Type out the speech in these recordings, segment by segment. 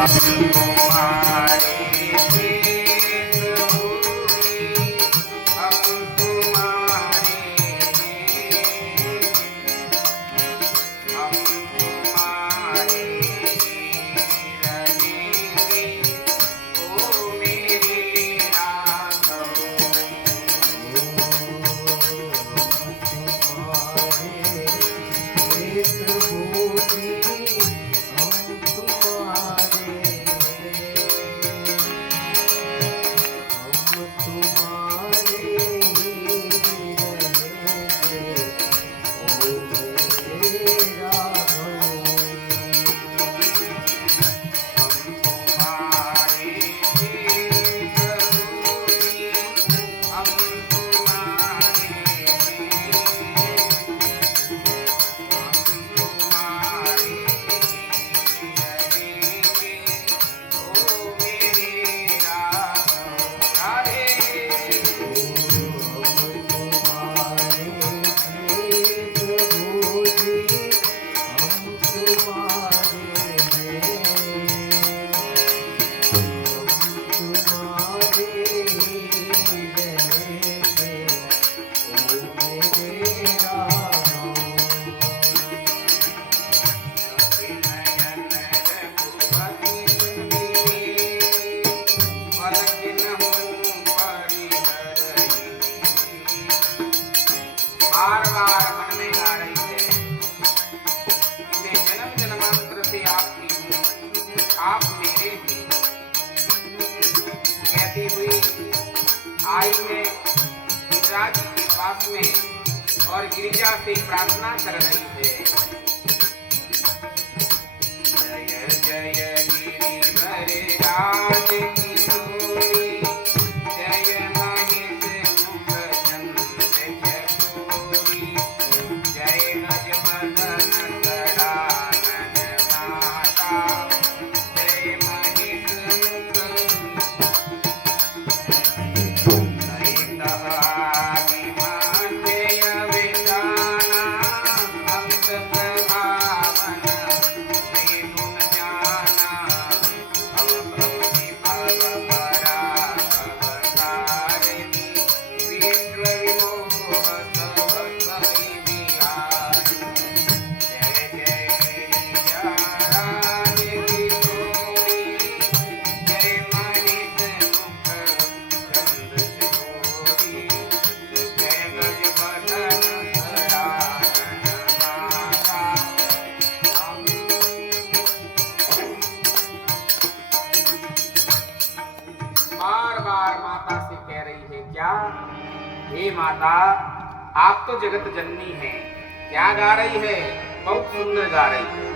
तुम्हारे बार बार मन में गा रही है कि मैं जन्म जन्मांतर से आपकी हूँ, आप मेरे हैं। कहती हुई आई है गिरिराज के पास में और गिरिजा से प्रार्थना कर रही है। जय जय गिरिवर राज की सूरी, जय महेश मुख चंद्र चकोरी, जय गजवदन सदानन माता, जय महेश मुख सहित विमध्यय विधाना, अमित प्रभावन वेदुन जाना, अवभक्ति भव पराभवतारिणी, विश्व विमोह सब विहारी, जय जय गिरिजा राज किशोरी, जय महेश मुख चंद्र चकोरी, जय गजवदन सदानन माता। बार बार माता से कह रही है क्या, हे माता आप तो जगत जननी हैं। क्या गा रही है, बहुत सुंदर गा रही है।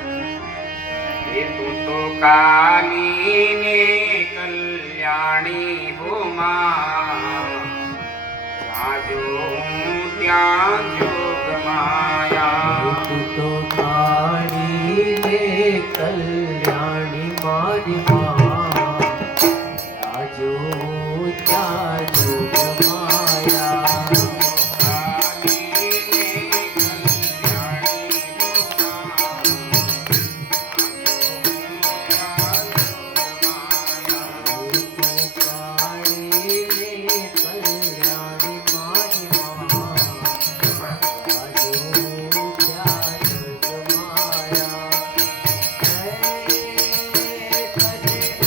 ये तो काली ने कल्याणी हो माँ, जो ત્યાં જોગ માયા, तू तो काली ने कल्याणी मारी माँ, राजो क्या जोग माया। काली ने कल्याणी हो माँ, तू काली ने कल्याणी मारी माँ, राजो क्या जोग माया। जय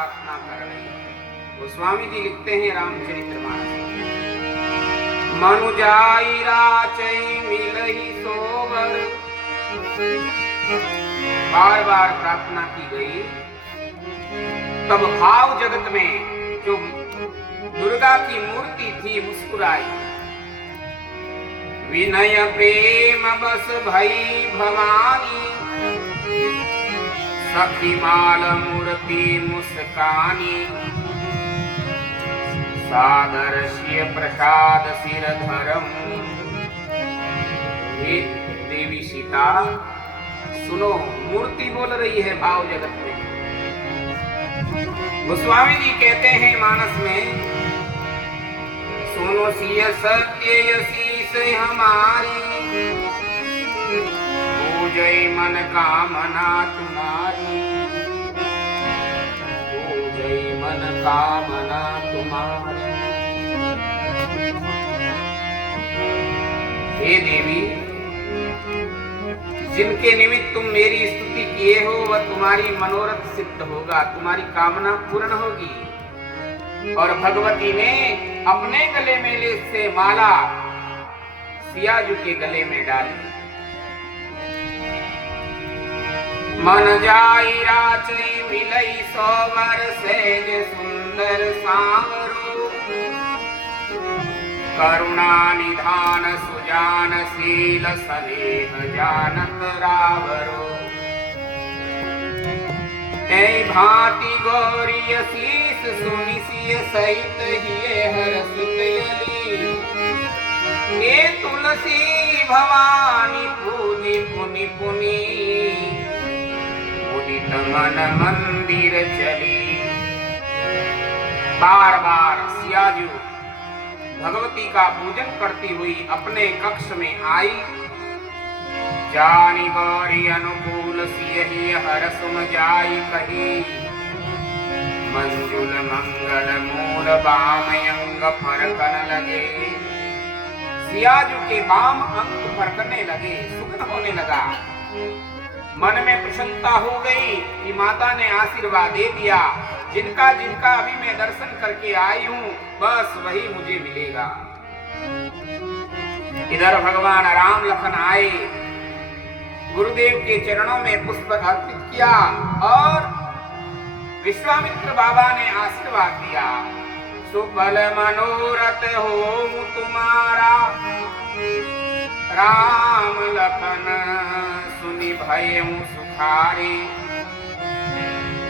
प्रार्थना कर रही है। गोस्वामी जी लिखते हैं रामचरितमानस में, मनु जाई राचै मिलहि सोवर। बार बार प्रार्थना की गई। तब भाव जगत में जो दुर्गा की मूर्ति थी मुस्कुराई। विनय प्रेम बस भई भवानी, सखी माल मूर्ति मुस्कानी। सादर शिय प्रसाद सिर धरम। हे देवी सीता सुनो, मूर्ति बोल रही है भाव जगत में। गोस्वामी जी कहते हैं मानस में, सुनो सिय सत्य यसीस हमारी, पूजय मन कामना तुम्हारी, पूजय मन कामना तुम्हारी। हे देवी, जिनके निमित्त तुम मेरी स्तुति किए हो वह तुम्हारी मनोरथ सिद्ध होगा, तुम्हारी कामना पूर्ण होगी। और भगवती ने अपने गले में से माला सियाजू के गले में डाली। मन जाई राचै मिलई सोवर, सहज सुंदर सांवरो। करुणा निधान सुजान शील, स्नेह जानत रावरो। ऐ भांति गौरी शीस सुनि सिय सहित हिये हरस कयली। ए तुलसी भवानी पूजी पुनि पुनि, मुदित मन मंदिर चली। बार बार सियाजू भगवती का पूजन करती हुई अपने कक्ष में आई। जानी गौरी अनुकूल सियहि हरसुम जाई कही, मंजुल मंगल मूल बाम अंग फरकन लगे। सियाजू के बाम अंग फरकने लगे, सुगंध होने लगा। मन में प्रसन्नता हो गई कि माता ने आशीर्वाद दे दिया। जिनका जिनका अभी मैं दर्शन करके आई हूँ बस वही मुझे मिलेगा। इधर भगवान राम लखन आए, गुरुदेव के चरणों में पुष्प अर्पित किया और विश्वामित्र बाबा ने आशीर्वाद दिया। सुफल मनोरथ हो तुम्हारा, राम लखन सुनि भयउ सुखारे।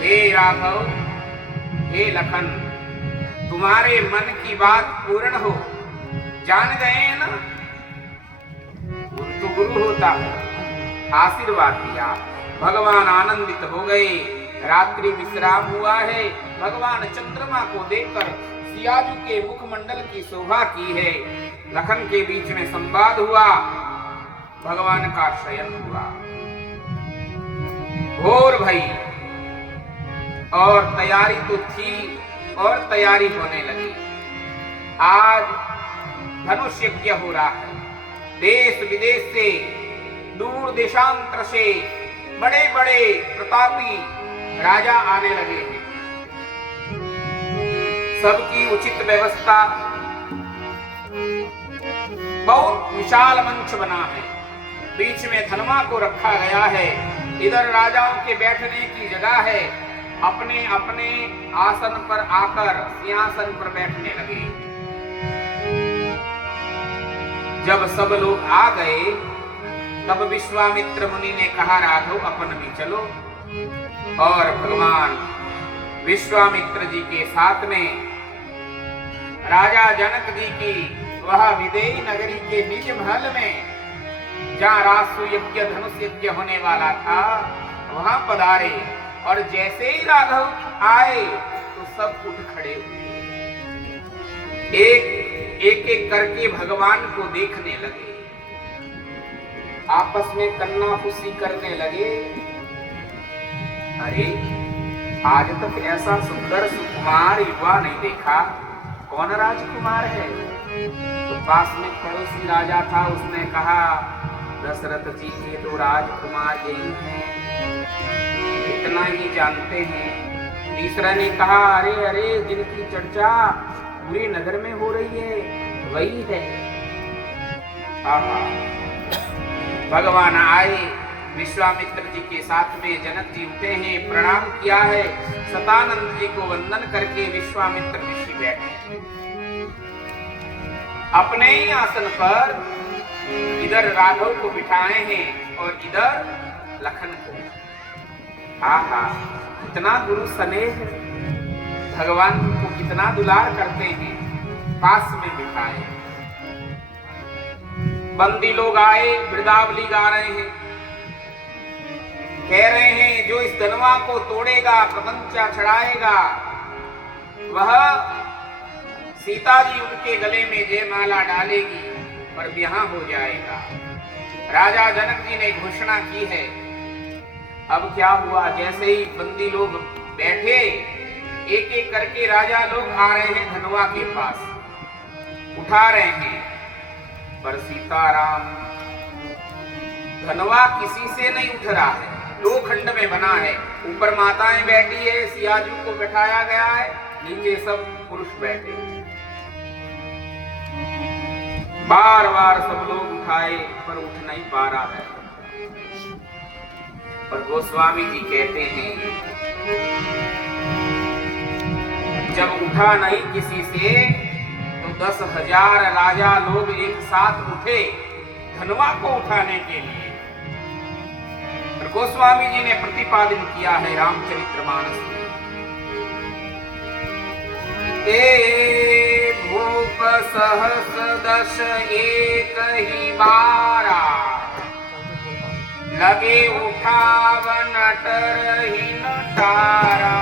हे राघव, हे लखन, तुम्हारे मन की बात पूर्ण हो। जान गए ना, गुरु तो गुरु होता है। आशीर्वाद दिया, भगवान आनंदित हो गए। रात्रि विश्राम हुआ है। भगवान चंद्रमा को देखकर सियाजू के मुखमंडल की शोभा की है। लखन के बीच में संवाद हुआ, भगवान का शयन हुआ। घोर भई और तैयारी तो थी और तैयारी होने लगी। आज धनुष यज्ञ हो रहा है। देश विदेश से, दूर देशांतर से बड़े बड़े प्रतापी राजा आने लगे हैं। सबकी उचित व्यवस्था, बहुत विशाल मंच बना है। बीच में धनमा को रखा गया है। इधर राजाओं के बैठने की जगह है। अपने अपने आसन पर आकर सिंहासन पर बैठने लगे। जब सब लोग आ गए तब विश्वामित्र मुनि ने कहा, राघव अपन भी चलो। और भगवान विश्वामित्र जी के साथ में राजा जनक जी की वह विदेही नगरी के निज महल में, जहाँ रासु यज्ञ धनुष यज्ञ होने वाला था, वहां पधारे। और जैसे ही राघव आए तो सब उठ खड़े हुए। एक एक करके भगवान को देखने लगे, आपस में कन्ना फुसी करने लगे। अरे आज तक ऐसा सुंदर सुकुमार युवा नहीं देखा, कौन राजकुमार है? तो पास में पड़ोसी राजा था, उसने कहा, दशरथ जी के तो राजकुमार यही हैं। इतना ही जानते हैं, तीसरा ने कहा, अरे अरे जिनकी चर्चा पूरे नगर में हो रही है वही है। आहा, भगवान आए, विश्वामित्र जी के साथ में जनक जी उठे हैं, प्रणाम किया है, सतानंद जी को वंदन करके विश्वामित्र ऋषि बैठे अपने ही आसन पर। इधर राघव को बिठाए हैं और इधर लखन को। आहा, कितना गुरु स्नेह, भगवान को कितना दुलार करते हैं, पास में बिठाए। बंदी लोग आए, वृदावली गा रहे हैं, कह रहे हैं जो इस धनवा को तोड़ेगा, प्रपंचा छड़ाएगा, वह सीता जी उनके गले में जयमाला डालेगी और ब्याह हो जाएगा। राजा जनक जी ने घोषणा की है। अब क्या हुआ, जैसे ही बंदी लोग बैठे, एक एक करके राजा लोग आ रहे हैं धनवा के पास, उठा रहे हैं, पर सीताराम धनवा किसी से नहीं उठ रहा है, दो खंड में बना है। ऊपर माताएं बैठी है, सियाजू को बैठाया गया है, नीचे सब पुरुष बैठे। बार बार सब लोग उठाए पर उठ नहीं पा रहा है। और गोस्वामी जी कहते हैं, जब उठा नहीं किसी से तो 10,000 राजा लोग एक साथ उठे धनवा को उठाने के लिए। और गोस्वामी जी ने प्रतिपादन किया है रामचरितमानस में, भूप सहस 10 एक ही बारा, लगे उठावन अटरहीन तारा।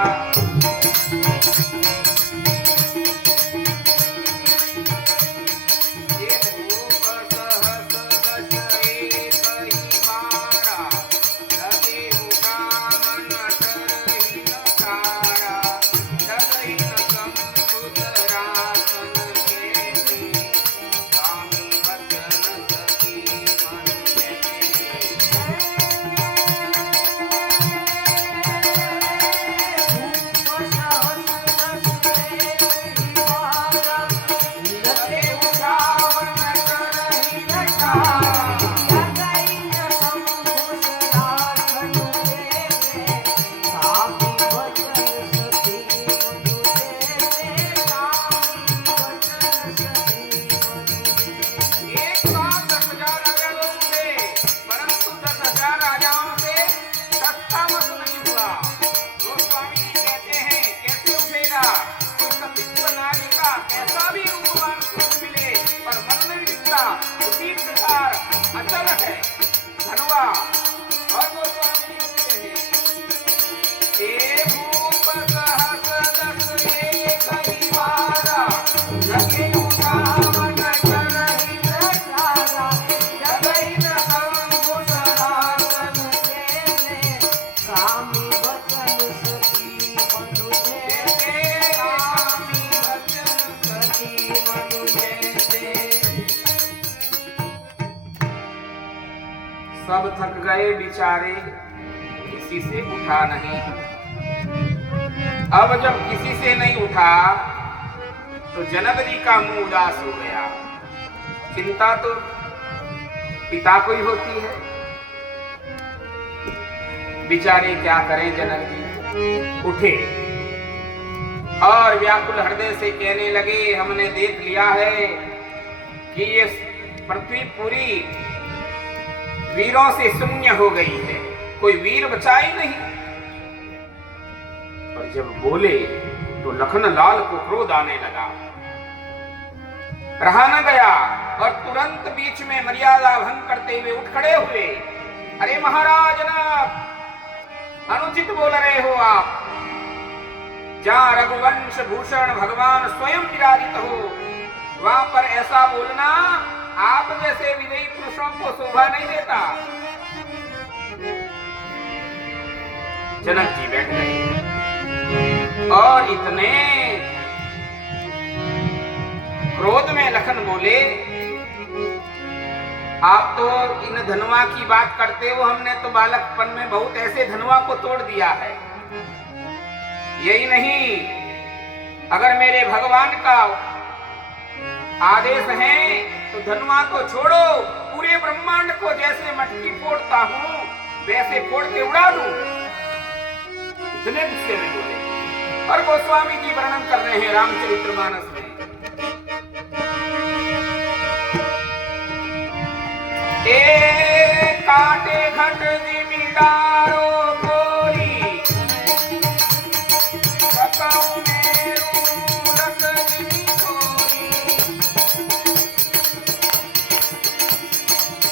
सब थक गए बेचारे, किसी से उठा नहीं। अब जब किसी से नहीं उठा तो जनक जी का मुंह उदास हो गया। चिंता तो पिता को ही होती है। बेचारे क्या करें, जनक जी उठे और व्याकुल हृदय से कहने लगे, हमने देख लिया है कि ये पृथ्वी पूरी वीरों से शून्य हो गई है, कोई वीर बचा ही नहीं। और जब बोले तो लखन लाल को क्रोध आने लगा, रहा न गया और तुरंत बीच में मर्यादा भंग करते हुए उठ खड़े हुए। अरे महाराज जनाब, अनुचित बोल रहे हो आप। जहां रघुवंश भूषण भगवान स्वयं विराजित हो, वहां पर ऐसा बोलना आप जैसे विजयी पुरुषों को शोभा नहीं देता। जनक जी बैठ गए और इतने क्रोध में लखन बोले, आप तो इन धनवा की बात करते हो, हमने तो बालकपन में बहुत ऐसे धनवा को तोड़ दिया है। यही नहीं, अगर मेरे भगवान का आदेश है तो धनुआ को छोड़ो, पूरे ब्रह्मांड को जैसे मटकी फोड़ता हूं वैसे फोड़ के उड़ा दूं। इतने गुस्से में बोले। और गोस्वामी जी वर्णन कर रहे हैं रामचरितमानस में, ए काटे घट जिमीदारो गोरी, सकाऊ मेरू लक जिमी गोरी,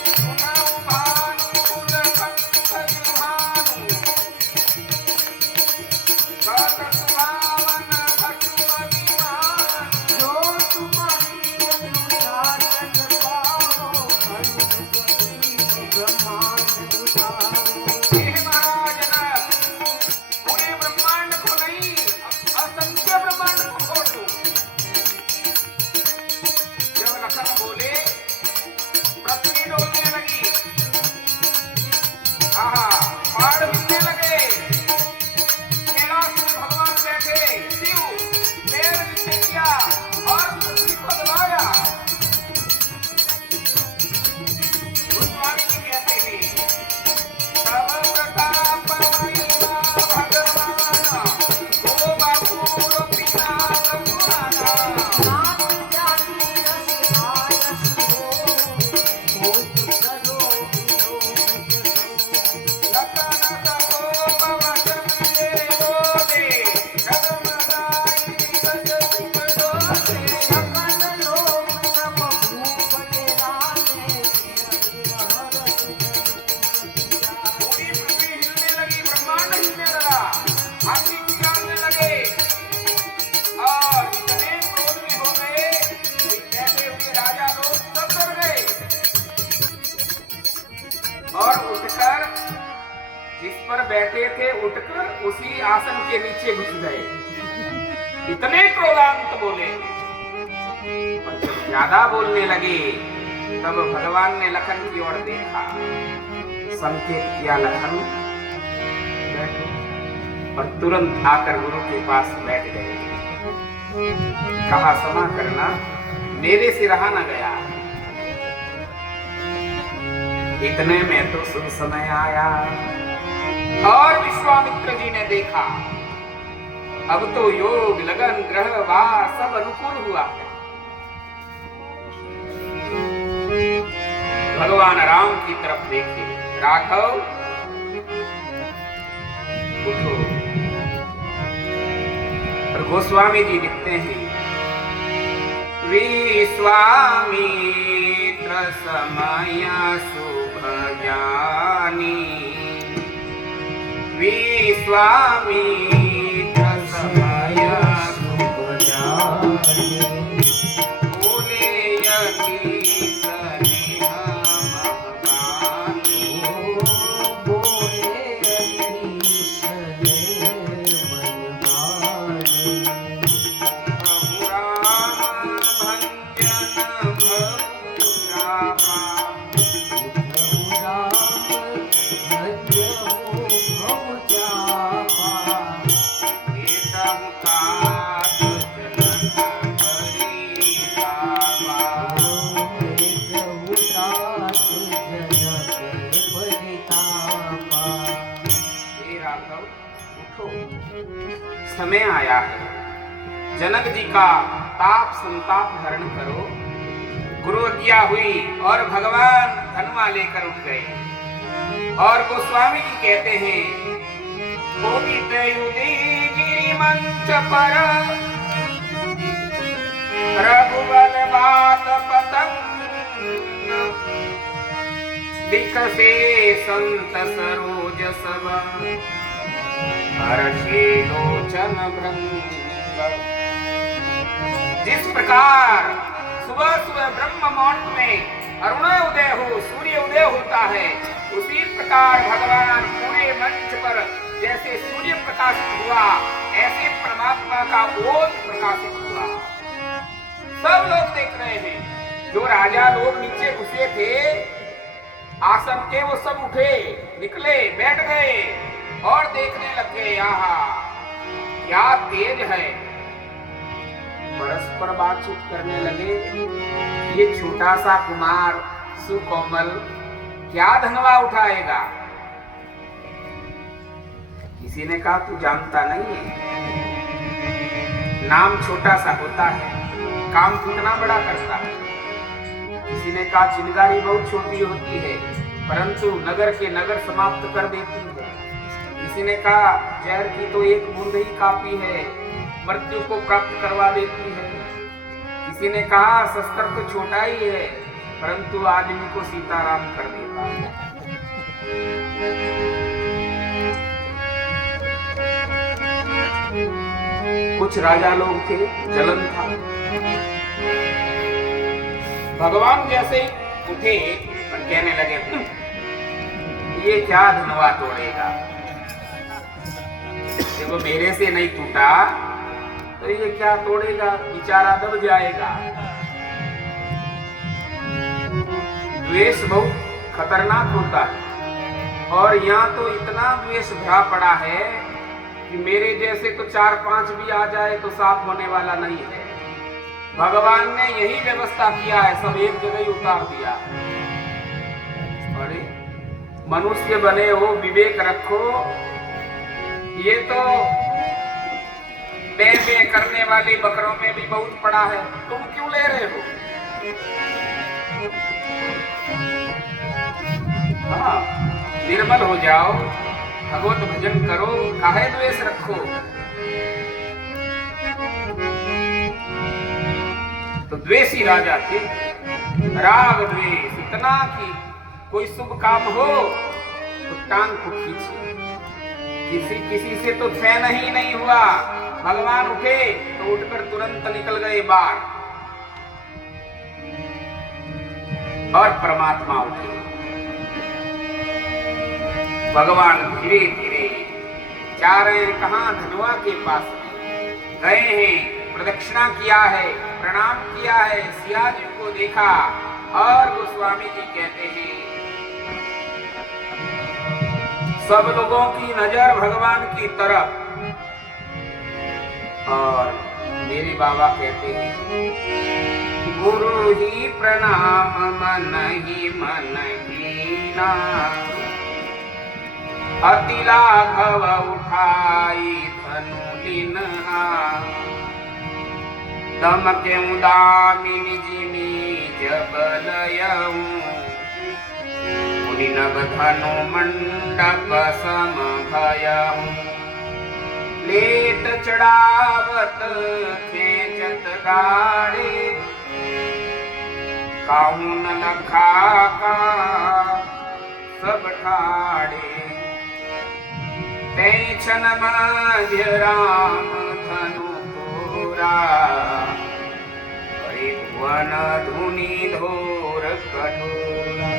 सुनाऊ भानु कुल पंकज भानु, कत सुभावन घटु अभिमान, जो तुम्हारी अनुरागन पाओ ब्रह्मांड उतारो। हे महाराज जनक, पूरे ब्रह्मांड को नहीं, असंख्य ब्रह्मांड को फोड़ दो। जब लखन बोले, पृथ्वी डोलने लगी, आहा, पहाड़ हिलने लगे, कैलाश में भगवान बैठे, शिव पैर नीचे किया और पृथ्वी को दबाया। गोस्वामी जी कहते हैं, तब प्रताप महिमा भगवान, ओ बाबूर पिनाक पुराना, नाथ जाति रस आयस हो करो लखन सको पवचन ये बोले, जगमगाई गज सिंह डोले, सकल लोक सब भूप के राने, पूरी पृथ्वी हिलने लगी, ब्रह्मांड हिलने लगा, हाथी निकालने लगे और इतने क्रोध में हो गए कि बैठे हुए राजा लोग सब डर गए और उठकर, जिस पर बैठे थे उठकर उसी आसन के नीचे घुस गए। इतने क्रोधांत बोले। और जब ज्यादा बोलने लगे तब भगवान ने लखन की ओर देखा, संकेत किया लखन बैठो, और तुरंत आकर गुरु के पास बैठ गए। कहा क्षमा करना, मेरे से रहा न गया, इतने में तो शुभ समय आया। और विश्वामित्र जी ने देखा, अब तो योग लगन ग्रह वार सब अनुकूल हुआ है। भगवान राम की तरफ देखे, राघव उठो। और गोस्वामी जी लिखते हैं, विश्वामित्र समय शुभ ज्ञानी, विश्वामित्र समय शुभ ज्ञानी, बोले यति सनेह महगानी, बोले यति सनेह महगानी, प्रभु राम भंजन भरु जापा, प्रभु राम भंजन भरु जापा, एतम तात जनक परितापा, एतम तात जनक परितापा। हे राघव उठो, समय आया है, जनक जी का ताप संताप हरण करो। गुरु आज्ञा हुई और भगवान धनुआ लेकर उठ गए। और गोस्वामी जी कहते हैं, कोपित युधि गिरि मंच पर, रघुबल बात पतंग, दिखसे संत सरोज सब, हर्षे लोचन भृंग। जिस प्रकार सुबह सुबह ब्रह्म मुहूर्त में अरुणोदय उदय हो, सूर्य उदय होता है, उसी प्रकार भगवान पूरे मंच पर जैसे सूर्य प्रकाशित हुआ, ऐसे परमात्मा का ओज प्रकाशित हुआ। सब लोग देख रहे हैं। जो राजा लोग नीचे घुसे थे आसन के, वो सब उठे, निकले, बैठ गए और देखने लग गए। आहा, क्या तेज है। परस्पर बातचीत करने लगे। ये छोटा सा कुमार सुकोमल क्या धनवा उठाएगा। किसी ने कहा तू जानता नहीं है, नाम छोटा सा होता है, काम कितना बड़ा करता है। किसी ने कहा चिनगारी बहुत छोटी होती है, परंतु नगर के नगर समाप्त कर देती है। किसी ने कहा जहर की तो एक बूंद ही काफी है, मृत्यु को प्राप्त करवा देती है। किसी ने कहा शस्त्र तो छोटा ही है, परंतु आदमी को सीताराम कर देता है। कुछ राजा लोग थे, जलन था। भगवान जैसे उठे और कहने लगे ये क्या धनवा तोड़ेगा, देखो मेरे से नहीं टूटा तो ये क्या तोड़ेगा, बेचारा दब जाएगा। द्वेष बहुत खतरनाक होता है और यहाँ तो इतना द्वेष भरा पड़ा है कि मेरे जैसे तो 4-5 भी आ जाए तो साफ होने वाला नहीं है। भगवान ने यही व्यवस्था किया है, सब एक जगह ही उतार दिया। अरे मनुष्य बने हो, विवेक रखो। ये तो बे बे करने वाले बकरों में भी बहुत पड़ा है, तुम क्यों ले रहे हो। हाँ, निर्मल हो जाओ, भगवत भजन करो, काहे द्वेष रखो। तो द्वेषी राजा थे, राग द्वेष इतना कि कोई शुभ काम हो तो टांग को खींचे। किसी से तो सहन ही नहीं हुआ। भगवान उठे तो उठकर तुरंत निकल गए बाहर और परमात्मा उठे। भगवान धीरे धीरे जा रहे हैं, कहां धनवा के पास गए हैं, प्रदक्षिणा किया है, प्रणाम किया है, सिया जी को देखा और गोस्वामी जी कहते हैं सब लोगों की नजर भगवान की तरफ और मेरे बाबा कहते हैं गुरु ही प्रणाम मन ही मन कीना, अति लाघव उठाई धनु लीन्हा, दमके दामिनी जिमी जबलयऊ, मुनि नभ धनु मंडप सम भयऊ, लेट चढ़ावत खेचत गाड़े, काहू न लखा का सब ठाड़े, तै क्षण मध्य राम धनु तोरा, भुवन धुनि धोर कठोरा।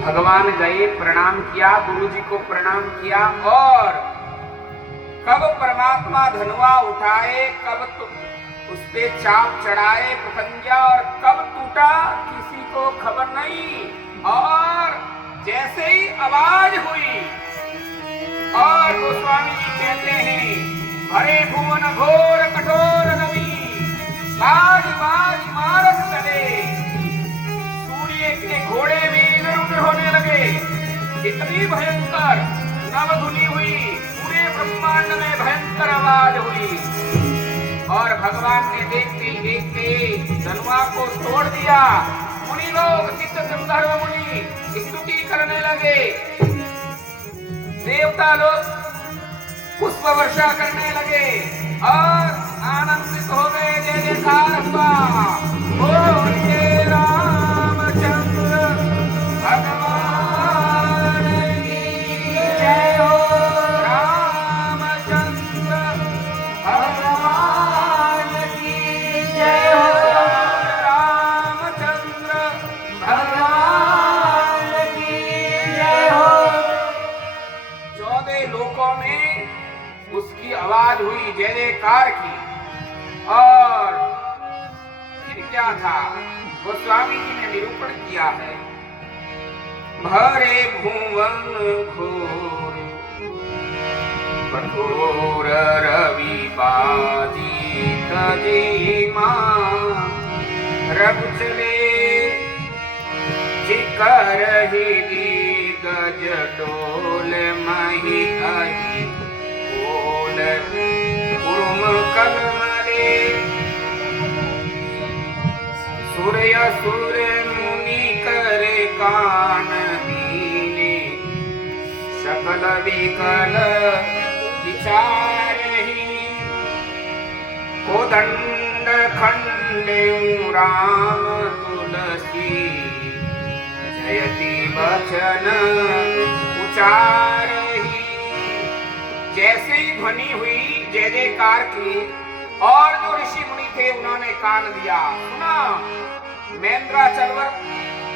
भगवान गए, प्रणाम किया, गुरु जी को प्रणाम किया और कब परमात्मा धनुआ उठाए, कब तो उस पे चाप चढ़ाए प्रपंजा और कब टूटा किसी को खबर नहीं। और जैसे ही आवाज हुई और गोस्वामी जी कहते हैं भरे भुवन घोर कठोर नवी, बाज बाज मारत चले, सूर्य के घोड़े भी इधर उधर होने लगे। इतनी भयंकर नवधुनी हुई, पूरे ब्रह्मांड में भयंकर आवाज हुई और भगवान ने देखते ही देखते धनुआ को तोड़ दिया। मुनि लोग सिद्ध गंधर्व मुनि स्तुति करने लगे, देवता लोग पुष्प वर्षा करने लगे और आनंदित हो गए। जय जयकार हुआ, बोलिए रामचंद्र भगवान की जय हो, रामचंद्र भगवान की जय हो, रामचंद्र भगवान की जय हो। 14 लोकों में उसकी आवाज हुई जय जयकार की। और फिर क्या था, गोस्वामी जी ने निरूपण किया है, भरे भुवन घोर कठोर रवि बाजी तजी मां रघु चले जिकर ही गज डोल मही अहि बोल कुरुम कलमले सूर्य सुर मुनि करे कान दीने सकल विकल विचारहि कोदंड खंडे राम तुलसी जयति बचन उचारहि। जैसे ही ध्वनि हुई जय जयकार की और जो ऋषि मुनि थे उन्होंने कान दिया, सुना। महेंद्राचल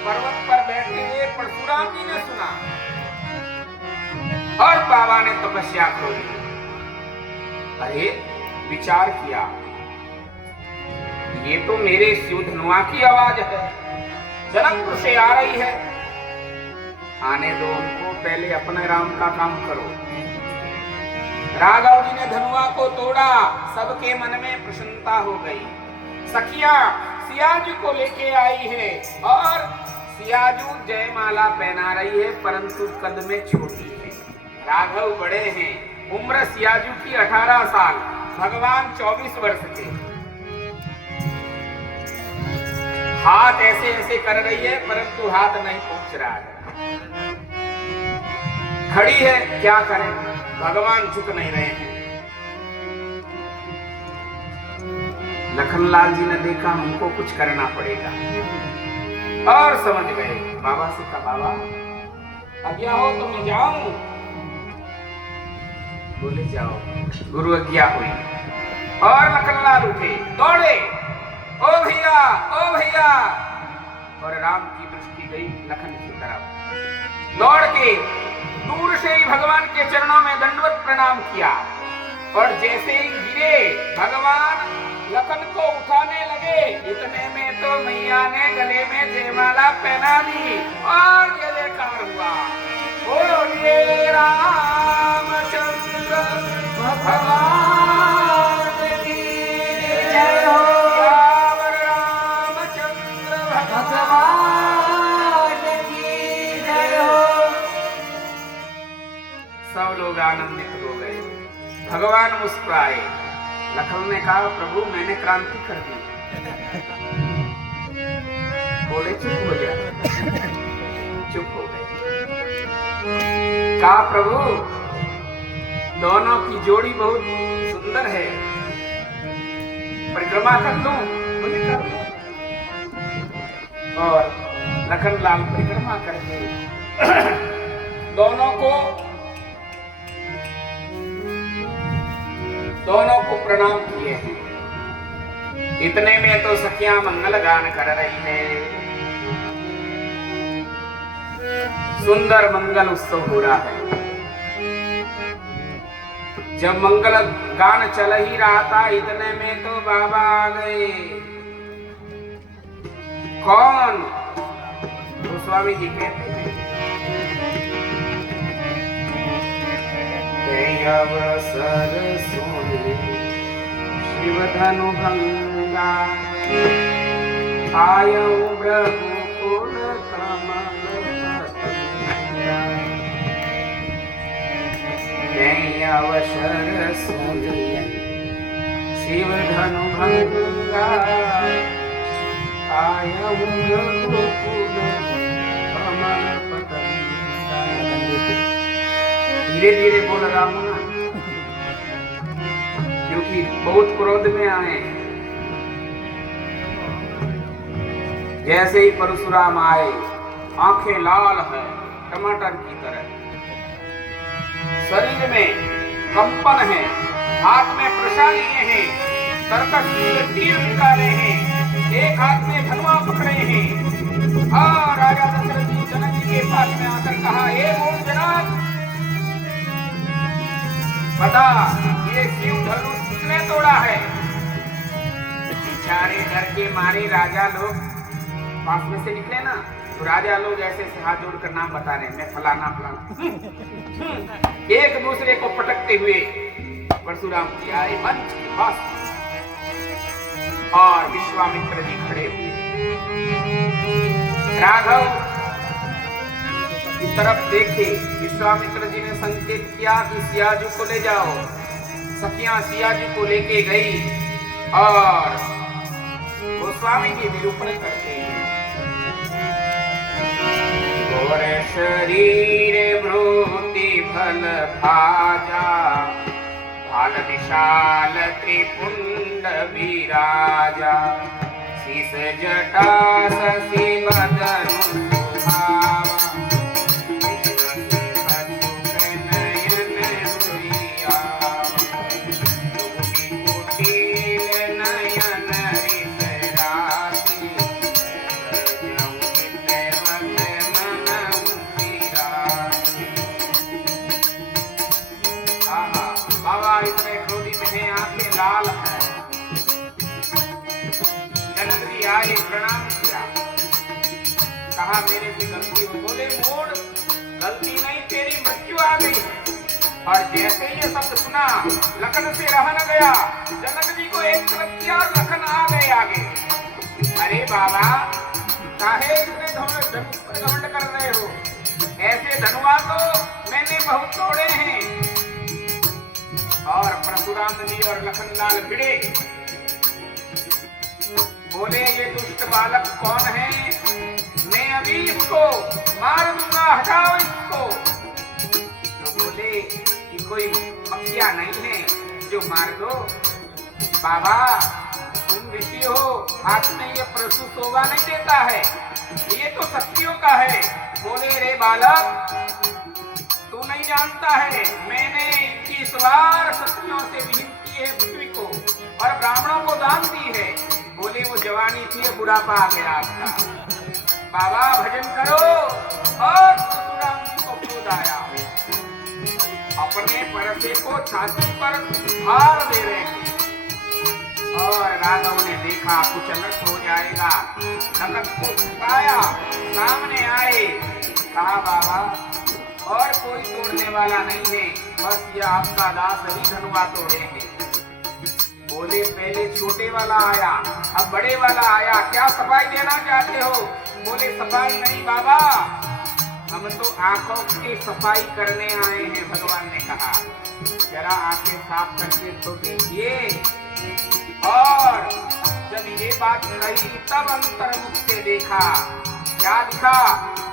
पर्वत पर बैठे हुए परशुराम जी ने सुना और बाबा ने तपस्या खोली। अरे विचार किया, ये तो मेरे शिवधनुआ की आवाज है, जनकपुर से आ रही है। आने दो उनको, पहले अपने राम का काम करो। राघव जी ने धनुआ को तोड़ा, सबके मन में प्रसन्नता हो गई। सखियां सियाजू को लेके आई है और सियाजू जयमाला पहना रही है, परंतु कद में छोटी है। राघव बड़े हैं, उम्र सियाजू की 18 साल, भगवान 24 वर्ष के। हाथ ऐसे ऐसे कर रही है, परंतु हाथ नहीं पहुंच रहा है। खड़ी है, क्या करें, भगवान झुक नहीं रहे हैं। लखनलाल जी ने देखा हमको कुछ करना पड़ेगा और समझ गए। बाबा से कहा, बाबा आज्ञा हो तो मैं जाऊं? बोले जाओ। गुरु आज्ञा हुई और लखनलाल उठे, दौड़े, ओ भैया, ओ भैया। और राम की दृष्टि गई लखन की तरफ। दौड़ के दूर से ही भगवान के चरणों में दंडवत प्रणाम किया और जैसे ही गिरे भगवान लखन को उठाने लगे, इतने में तो मैया ने गले में जयमाला पहना दी और जय जयकार हुआ। बोलिए रामचंद्र भगवान की जय हो, रामचंद्र भगवान की जय हो। सब लोग आनंदित हो गए, भगवान मुस्कुराए। लखन ने कहा, प्रभु मैंने क्रांति कर दी। बोले चुप हो जा। चुप हो गए। कहा, प्रभु दोनों की जोड़ी बहुत सुंदर है, परिक्रमा कर लूं? बोले कर लो। और लखनलाल परिक्रमा करके दोनों को प्रणाम किए हैं। इतने में तो सखियां मंगल गान कर रही है। सुंदर मंगल उत्सव हो रहा है। जब मंगल गान चल ही रहा था, इतने में तो बाबा आ गए। कौन? गोस्वामी जी कहते हैं, अवसर सोने शिव धनु भंगा आयो रघुकुल कमल पतंगा। अवसर सोने शिव धनु भंगा आयो रघुकुल कमल पतंगा। धीरे धीरे बोल रहा हूं ना, क्योंकि बहुत क्रोध में आए। जैसे ही परशुराम आए, आंखें लाल है टमाटर की तरह, शरीर में कंपन है, हाथ में प्रसाद लिए हैं, तरकस से तीर निकाले हैं, एक हाथ में धनुआ पकड़े हैं। और राजा दशरथ जी जनक जी के पास में आकर कहा, हे बोल जनक, बता ये शिव धनुष किसने तोड़ा है? बेचारे डर के मारे राजा लोग पास में से निकले ना, तो राजा लोग ऐसे से हाथ जोड़कर नाम बता रहे हैं, मैं फलाना फलाना। एक दूसरे को पटकते हुए परशुराम जी आए मंच के पास और विश्वामित्र जी खड़े हुए। राघव की तरफ देखे, विश्वामित्र जी ने संकेत किया कि सियाजू को ले जाओ। सखियां सियाजू को लेके गई और गोस्वामी जी निरूपण करते हैं। गोर शरीर भ्रूति भल भाजा, भाल विशाल त्रिपुंड विराजा, शीस जटा शशि बदन सुहावा, लाल है। जनक जी आए, प्रणाम किया, कहा मेरे से गलती हो। बोले मूड, गलती नहीं, तेरी मृत्यु आ गई। और जैसे ये शब्द सुना, लखन से रह न गया। जनक जी को एक तरफ किया और लखन आ गए आगे। अरे बाबा, काहे इतने घमंड कर रहे हो? ऐसे धनुआ तो मैंने बहुत तोड़े हैं। और परशुराम जी और लखनलाल भिड़े, बोले ये दुष्ट बालक कौन है? मैं अभी इसको मार दूंगा, हटाओ इसको। तो बोले कि कोई मक्खिया नहीं है जो मार दो। बाबा, तुम ऋषि हो, हाथ में ये परशु शोभा नहीं देता है, ये तो शक्तियों का है। बोले रे बालक, तू नहीं जानता है, मैंने 21 बार शक्तियों से विहीन की है पृथ्वी को और ब्राह्मणों को दान दी है। बोले वो जवानी थी, बुढ़ापा आ गया आपका। बाबा भजन करो। और परशुराम जी को क्रोध आया, अपने परसे को छाती पर भार दे रहे हैं। और राघव ने देखा कुछ अलग हो जाएगा, नमक को छुपाया, सामने आए, कहा बाबा और कोई तोड़ने वाला नहीं है, बस ये आपका दास ही धनुआ तोड़ेंगे। बोले पहले छोटे वाला आया, अब बड़े वाला आया, क्या सफाई देना चाहते हो? बोले सफाई नहीं बाबा, हम तो आंखों की सफाई करने आए हैं। भगवान ने कहा जरा आंखें साफ करके तो देखिए। और जब ये बात कही तब अंतर्मुख से देखा, क्या दिखा?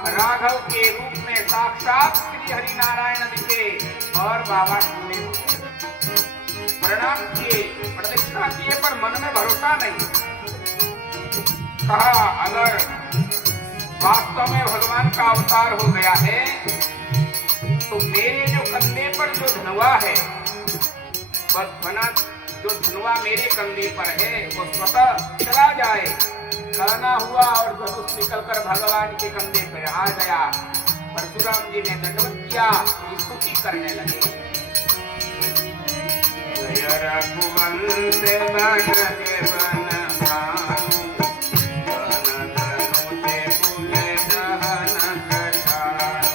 राघव के रूप में साक्षात श्री हरि नारायण दिखे। और बाबा टूटे, प्रणाम किए, प्रदक्षिणा किए, पर मन में भरोसा नहीं। कहा अगर वास्तव में भगवान का अवतार हो गया है तो मेरे जो कंधे पर जो धनुआ है, बस बना जो धनुआ मेरे कंधे पर है वो स्वतः चला जाए। कहना हुआ और धनुष निकलकर भगवान के कंधे पर आ गया। परशुराम जी ने दंडवत किया, स्तुति करने लगे। जय रघुवंश बन देवन भानु, बन धनुजे कुल दहन कटानु,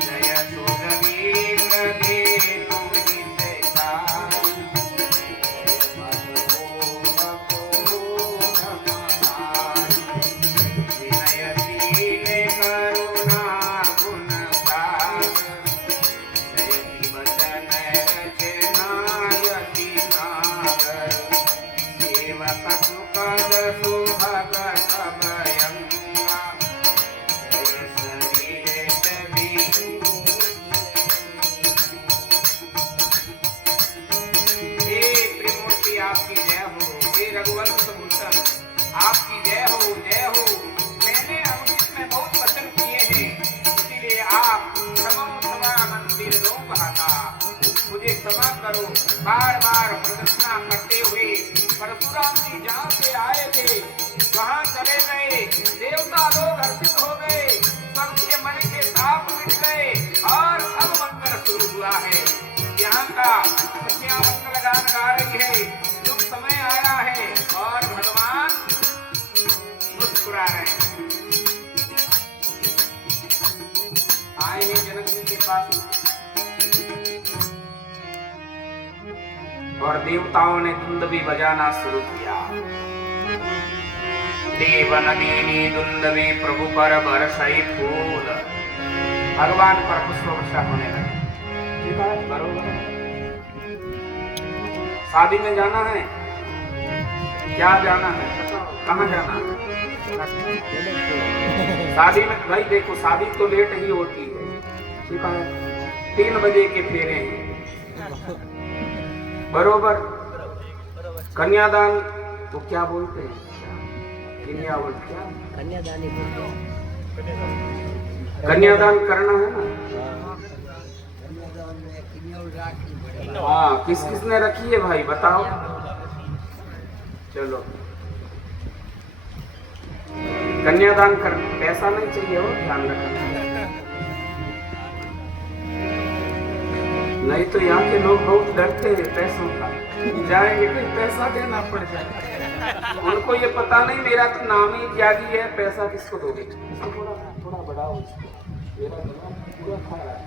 जय सुग्रीव देहु हित चारु, आपकी जय हो, जय हो। मैंने अमृत में बहुत वचन किए हैं, इसीलिए आप क्षमा मंदिर लोग बहाता, मुझे क्षमा करो। बार बार प्रदक्षिणा करते हुए परशुराम जी जहाँ से आए थे वहाँ चले गए। देवता लोग हर्षित हो गए, सबके मन के ताप मिट गए और अब मंगल शुरू हुआ है। यहाँ का सखियां मंगल गान गा रही है, शुभ समय आया है और भगवान मुस्कुरा रहे हैं। और देवताओं ने दुंदुभी बजाना शुरू किया। देवन दीनी दुंदुभी प्रभु पर बरसई फूल, भगवान पर पुष्प वर्षा होने लगी। ठीक है, बरोबर। शादी में जाना है, क्या जाना है, कहाँ जाना है? शादी में भाई देखो, शादी तो लेट ही होती है, ठीक है, 3 बजे के फेरे हैं, बरोबर। कन्यादान वो क्या बोलते हैं, कन्यादान करना है ना। हाँ, किस किसने रखी है भाई बताओ। चलो, कन्यादान कर, पैसा नहीं चाहिए हो, ध्यान रखना। नहीं तो यहाँ के लोग बहुत डरते हैं पैसों का, जाएंगे कहीं पैसा देना पड़ जाए। उनको ये पता नहीं मेरा तो नाम ही त्यागी है, पैसा किसको दोगे। थोड़ा बढ़ाओ इसको, मेरा गला पूरा खा रहा है।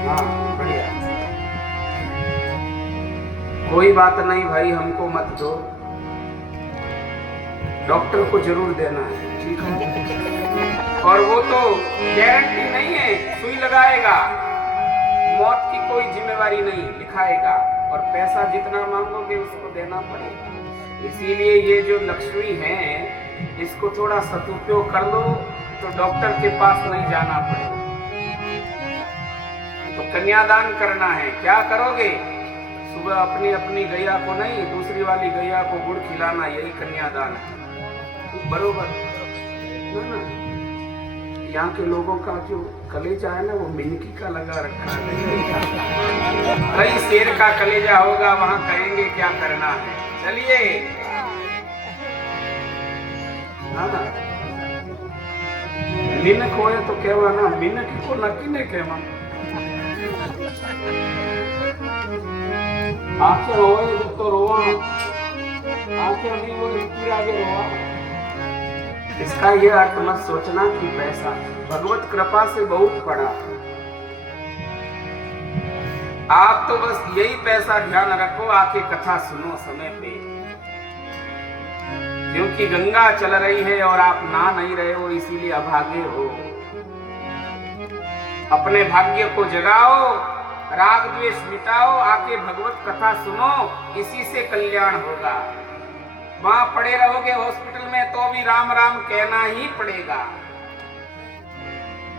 हाँ बढ़िया, कोई बात नहीं भाई, हमको मत दो, डॉक्टर को जरूर देना है, ठीक है। और वो तो गारंटी नहीं है, सुई लगाएगा, मौत की कोई जिम्मेवारी नहीं, लिखाएगा। और पैसा जितना मांगोगे उसको देना पड़ेगा। इसीलिए ये जो लक्ष्मी है, इसको थोड़ा सदुपयोग कर लो तो डॉक्टर के पास नहीं जाना पड़ेगा। तो कन्यादान करना है, क्या करोगे? सुबह अपनी अपनी गैया को नहीं, दूसरी वाली गैया को गुड़ खिलाना, यही कन्यादान है, बरोबर ना। यहाँ के लोगों का जो कलेजा है ना, वो मिनकी का लगा रखा है। कई शेर का कलेजा होगा, वहां कहेंगे क्या करना है। चलिए, हाँ मिनक होए तो कहवा ना, मिनकी को नकी ने कहवा। आंखें होए तो रोवा, आंखें नहीं होए फिर आगे रोवा। इसका यह अर्थ मत सोचना कि पैसा, भगवत कृपा से बहुत पड़ा। आप तो बस यही पैसा ध्यान रखो, आके कथा सुनो समय पे, क्योंकि गंगा चल रही है और आप नहा नहीं रहे हो, इसीलिए अभागे हो। अपने भाग्य को जगाओ, राग द्वेष मिटाओ, आके भगवत कथा सुनो, इसी से कल्याण होगा। वहां पड़े रहोगे हॉस्पिटल में तो भी राम राम कहना ही पड़ेगा,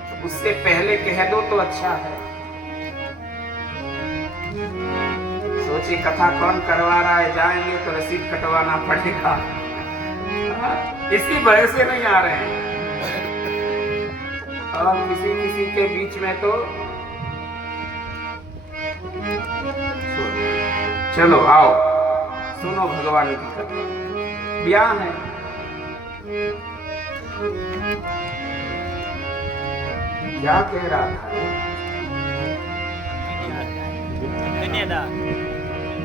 तो उससे पहले कह दो तो अच्छा है। सोचिए कथा कौन करवा रहा है, जाएंगे तो रसीद कटवाना पड़ेगा, इसी भय से नहीं आ रहे हैं। और किसी किसी के बीच में तो चलो आओ सुनो भगवान की कथा। ब्याह है, क्या कह रहा था?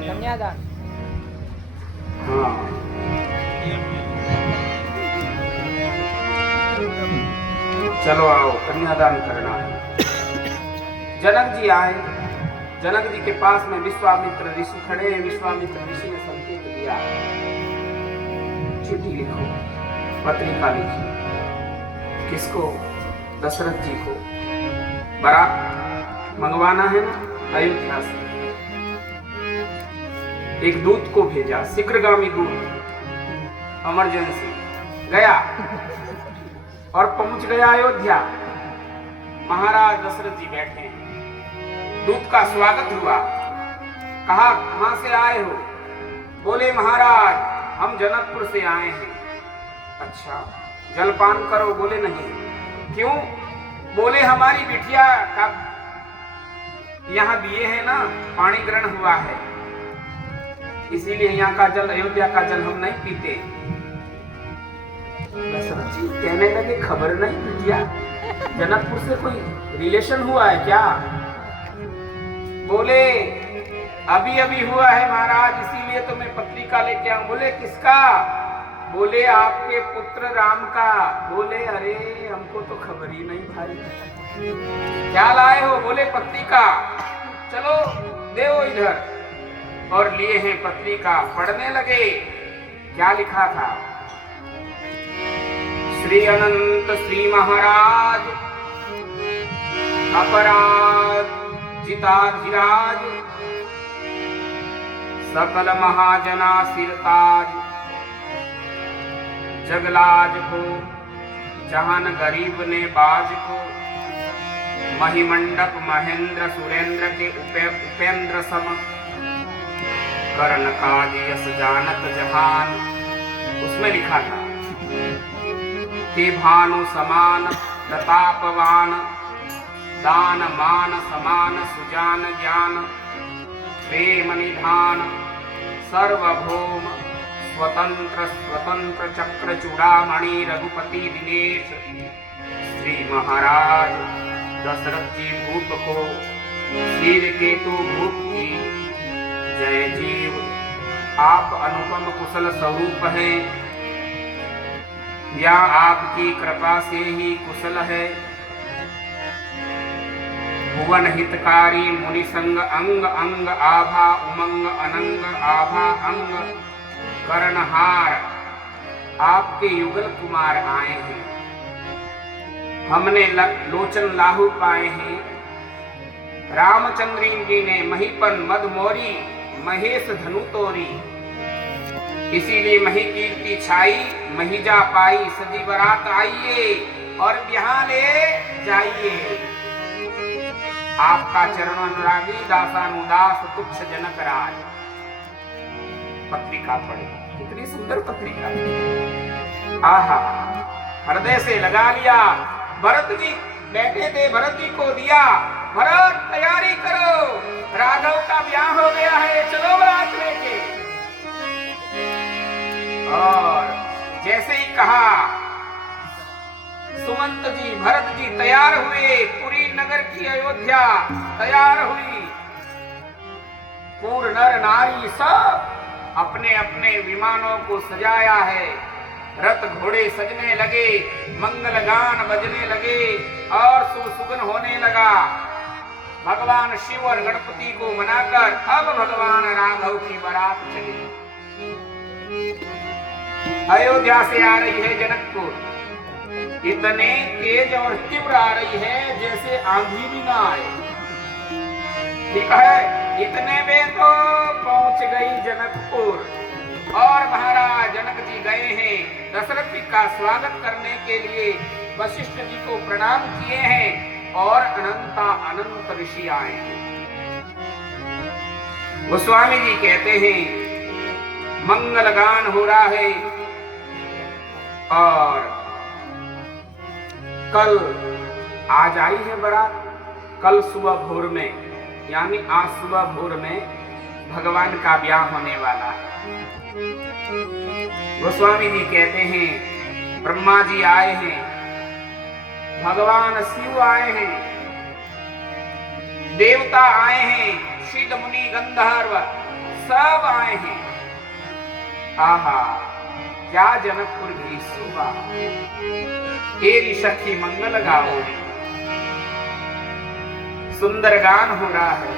कन्यादान। हाँ, चलो आओ कन्यादान करना है। जनक जी आए, जनक जी के पास में विश्वामित्र ऋषि खड़े हैं। विश्वामित्र ऋषि ने संकेत दिया, चिट्ठी लिखो, पत्रिका लिखी। किसको? दशरथ जी को। बारात मंगवाना है ना अयोध्या से। एक दूत को भेजा, शीघ्रगामी दूत, इमरजेंसी। गया और पहुंच गया अयोध्या। महाराज दशरथ जी बैठे हैं। दूत का स्वागत हुआ। कहा कहां से आए हो? बोले महाराज हम जनकपुर से आए हैं। अच्छा, जलपान करो? बोले नहीं। क्यों? बोले हमारी बिटिया का यहाँ दिए है ना, पानी ग्रहण हुआ है, इसीलिए यहाँ का जल, अयोध्या का जल हम नहीं पीते। दशरथ जी कहने लगे खबर नहीं बिटिया, जनकपुर से कोई रिलेशन हुआ है क्या? बोले अभी अभी हुआ है महाराज, इसीलिए तो मैं पत्रिका लेके आऊं। बोले किसका? बोले आपके पुत्र राम का। बोले अरे हमको तो खबर ही नहीं भाई, क्या लाए हो? बोले पत्रिका। चलो देव इधर, और लिए हैं पत्रिका, पढ़ने लगे। क्या लिखा था? श्री अनंत श्री महाराज अपराध जिताधिराज, सकल महाजना सिरताज, जगलाज को जहान गरीब ने बाज को, महिमंडप महेंद्र सुरेंद्र के उपेंद्र सम, कर्ण काज यस जानत जहान। उसमें लिखा था कि भानु समान प्रतापवान, दान मान समान सुजान ज्ञान, प्रेम निधान सर्वभौम, स्वतंत्र स्वतंत्र चक्र चूड़ामणि रघुपति दिनेश, श्री महाराज दशरथ जी भूप को शीर केतु भूप की जय जीव। आप अनुपम कुशल स्वरूप हैं, या आपकी कृपा से ही कुशल है। भुवन हितकारी मुनि संग अंग अंग आभा उमंग अनंग आभा अंग कर्णहार, आपके युगल कुमार आए हैं। हमने लोचन लाहु पाए हैं। रामचंद्रीन जी ने महीपन मदमोरी, महेश धनु तोरी, इसीलिए मही कीर्ति छाई, महिजा पाई, सजी बरात आइए और ब्याह ले जाइए। आपका चरण अनुरागी दासानुदास तुच्छ जनक राज। पत्रिका पढ़ी, कितनी सुंदर पत्रिका। आहा, हृदय से लगा लिया। भरत जी बैठे थे, भरत जी को दिया, भरत तैयारी करो, राघव का ब्याह हो गया है, चलो बारात लेके। और जैसे ही कहा, सुमंत जी भरत जी तैयार हुए। पुरी नगर की अयोध्या तैयार हुई। पूर्ण नर नारी सब अपने अपने विमानों को सजाया है। रथ घोड़े सजने लगे, मंगल गान बजने लगे और शुभ सुगन होने लगा। भगवान शिव और गणपति को मनाकर अब भगवान राघव की बारात चली। अयोध्या से आ रही है जनकपुर। इतने तेज और तीव्र आ रही है जैसे आंधी भी ना आए। ठीक है, इतने में तो पहुंच गई जनकपुर और महाराज जनक जी गए हैं दशरथ जी का स्वागत करने के लिए। वशिष्ठ जी को प्रणाम किए हैं और अनंत ऋषि आए हैं। गोस्वामी जी कहते हैं मंगल गान हो रहा है और कल आज आई है बारात। कल सुबह भोर में, यानी आज सुबह भोर में भगवान का ब्याह होने वाला है। गोस्वामी जी कहते हैं ब्रह्मा जी आए हैं, भगवान शिव आए हैं, देवता आए हैं, सिद्ध मुनि गंधर्व सब आए हैं। आहा, क्या जनकपुर की शोभा। तेरी सखी मंगल गाओ, सुंदर गान हो रहा है।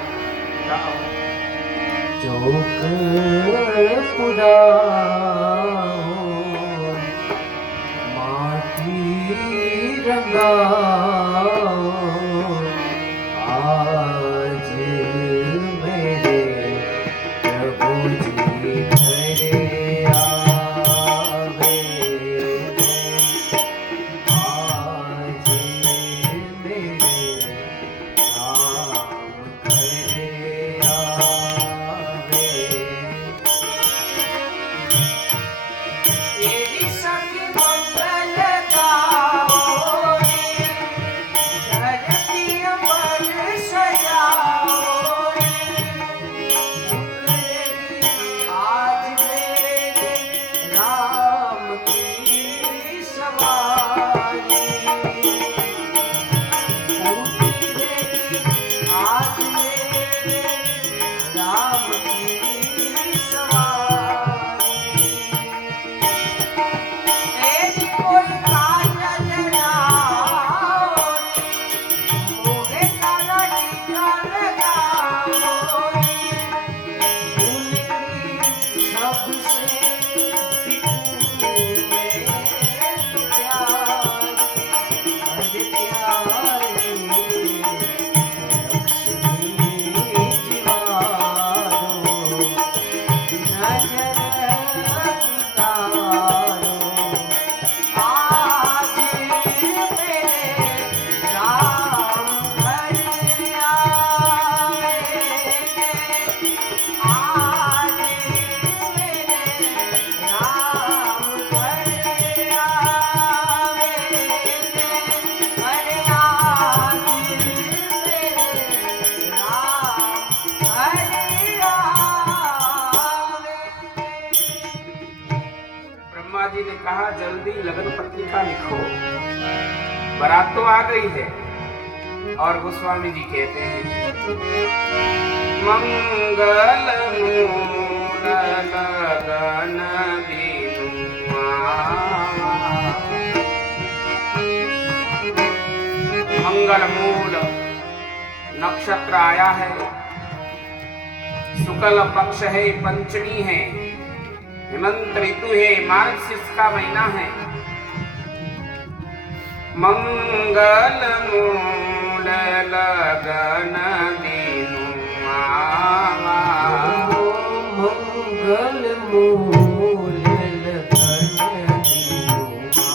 चौक पुराओ, माटी रंगाओ, आज मेरे प्रभु जी घरे आवे। आज मेरे राम घरे आवे। तेरी सखी मंगल गाओ, धरती अमर सजाओ, ब्रह्मा जी ने कहा जल्दी लगन पत्रिका लिखो, बारात तो आ गई है। और गोस्वामी जी कहते हैं मंगल मूल लगन दीनुआ। मंगल मूल नक्षत्र आया है, शुक्ल पक्ष है, पंचमी है, हेमंत ऋतु है, मार्गशीर्ष का महीना है। मंगल मूल लगन दीनुआ। मंगल मूल लगन दीनुआ।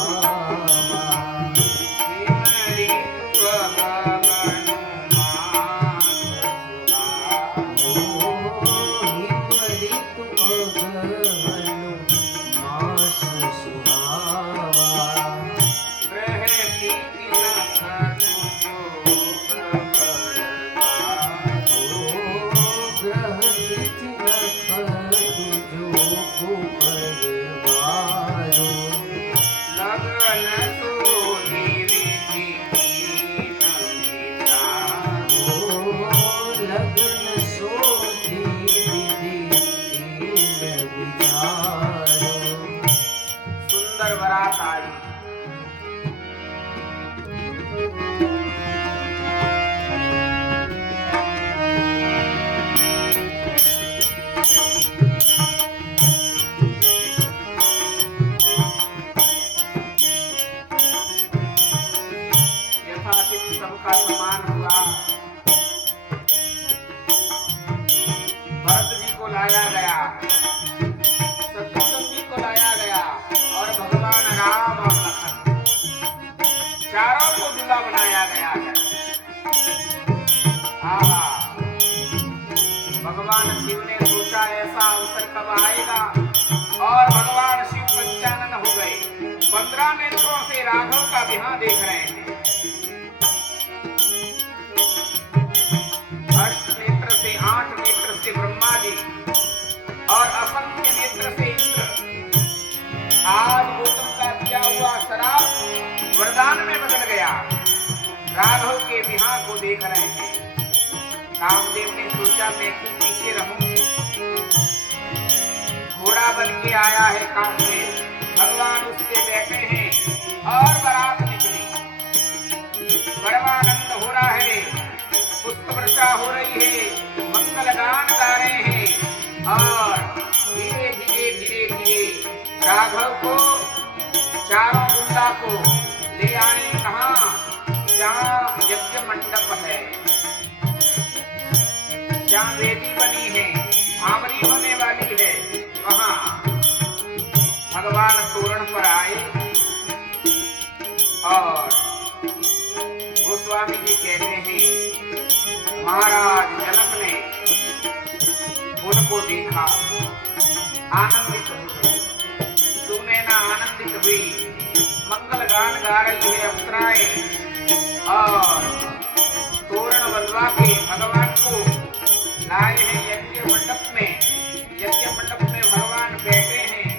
सुंदर बारात आई। यथाचित सबका सम्मान हुआ। भरत जी को लाया गया, शत्रुघ्न जी को लाया गया और भगवान राम और लखन चारों को दूल्हा बनाया गया है। भगवान शिव ने सोचा ऐसा अवसर कब आएगा, और भगवान शिव पंचानन हो गए। 15 नेत्रों से राघव का विवाह देख रहे हैं। अष्ट नेत्र से 8 नेत्र से ब्रह्मा जी और असंख्य नेत्र से इंद्र। आज गौतम का दिया हुआ शराब वरदान में बदल गया। राघव के विवाह को देख रहे हैं। कामदेव ने सोचा मैं क्यों पीछे रहूं। घोड़ा बन के आया है कामदेव, भगवान उसके बैठे हैं और बारात निकली। परमानंद हो रहा है, पुष्प वर्षा हो रही है, मंगल गान गा रहे हैं। और धीरे धीरे धीरे धीरे राघव को चारों दूल्हा को ले आए कहाँ, जहाँ यज्ञ मंडप है, जहाँ वेदी बनी है, भामरी होने वाली है, वहाँ भगवान तोरण पर आए। और गोस्वामी जी कहते हैं महाराज जनक ने उनको देखा, आनंदित हुए। सुनैना आनंदित हुई, मंगल गान गा रही है अप्सराएं। और तोरण बंधवा के भगवान को लाए हैं यज्ञ मंडप में। यज्ञ मंडप में भगवान बैठे हैं,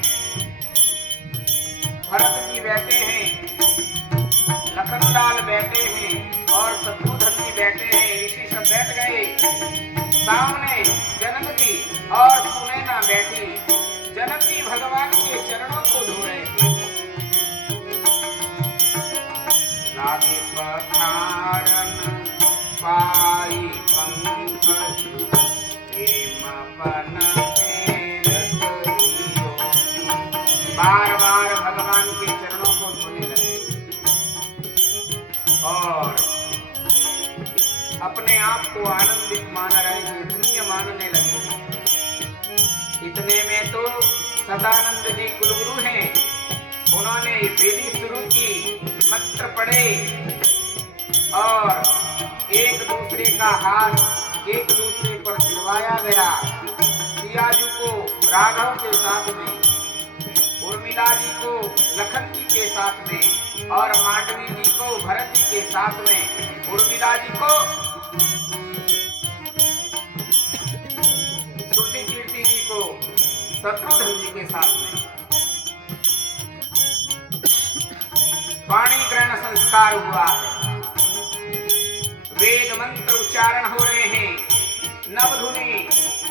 भरत जी बैठे हैं, लखनलाल बैठे हैं और शत्रुघ्न जी बैठे हैं। ऋषि सब बैठ गए। सामने जनक जी और सुनैना बैठी। जनक जी भगवान के चरणों को धो रहे थे। लागे पखारन पाई पंकज, हेमपन फेरत जियो। बार बार भगवान के चरणों को धोने लगे और अपने आप को आनंदित मान रहे हैं, धन्य मानने लगे। इतने में तो सदानंद जी कुलगुरु हैं, उन्होंने वेदी शुरू की, मंत्र पढ़े और एक दूसरे का हाथ एक दूसरे पर गिरवाया गया। सियाजू को राघव के साथ में, उर्मिला जी को लखन जी के साथ में और मांडवी जी को भरत जी के साथ में, उर्मिला जी को श्रुति कीर्ति जी को शत्रुघ्न जी के साथ में। वाणी ग्रहण संस्कार हुआ है, वेद मंत्र उच्चारण हो रहे हैं, नवधुनि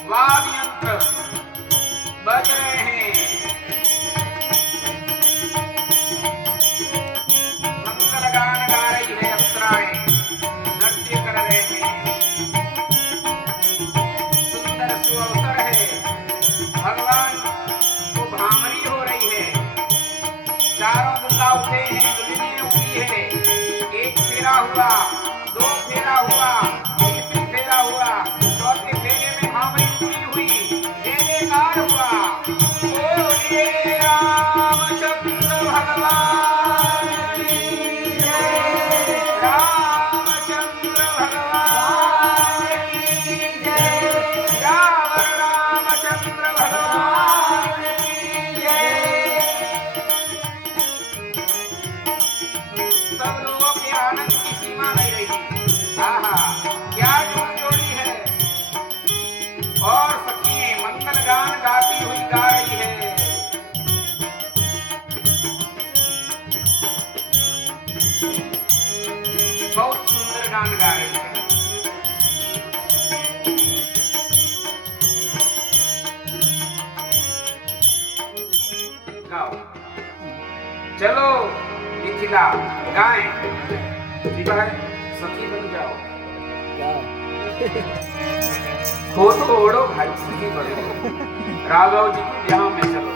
वाद्य यंत्र बज रहे हैं, मंगल गान गा रही है अप्सराएं, नृत्य कर रहे हैं। सुंदर सुअवसर है, भगवान को भ्रामरी हो रही है, चारों दुल्हा उठे हैं, दुल्हनें उठी है, एक फेरा हुआ, दो फेरा हुआ, तीसरी फेरा हुआ, चौथे फेरे में भ्रामरी पूरी हुई, जयकार हुआ। बोलिए रामचंद्र भगवान की जय, रामचंद्र भगवान की जय, रावण रामचंद्र भगवान की जय। सब लोगों के आनंद की सीमा नहीं रही। आहा, क्या जोड़ी है, और सखियां मंगल गान गाती हुई गा रही है। बहुत सुंदर गान गा रही है। गाओ, चलो मिथिला गाएं, ठीक है, सखी बन जाओ, हो तो ओढ़ो भाई, सखी बनो, राघव जी के ब्याह में चलो,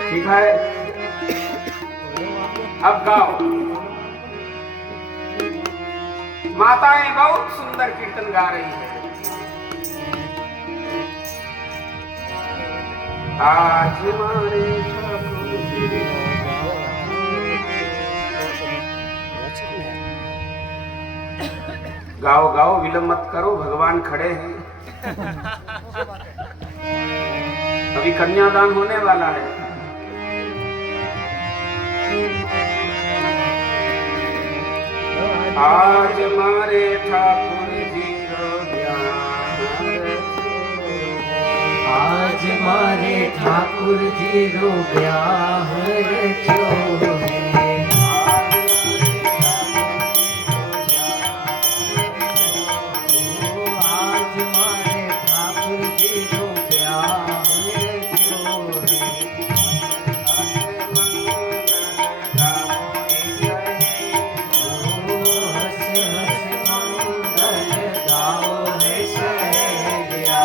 ठीक है। अब गाओ, माताएं बहुत सुंदर कीर्तन गा रही है। आज हमारे गाओ गाओ, विलंब मत करो, भगवान खड़े हैं। अभी कन्यादान होने वाला है। आज हमारे ठाकुर जी रो ब्याह, आज मारे ठाकुर जी रो ब्याह रचो है। आज मारे ठाकुर जी रो ब्याह रचो है। हंस हंस मंगल गाओ है सहेलिया।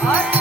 Hare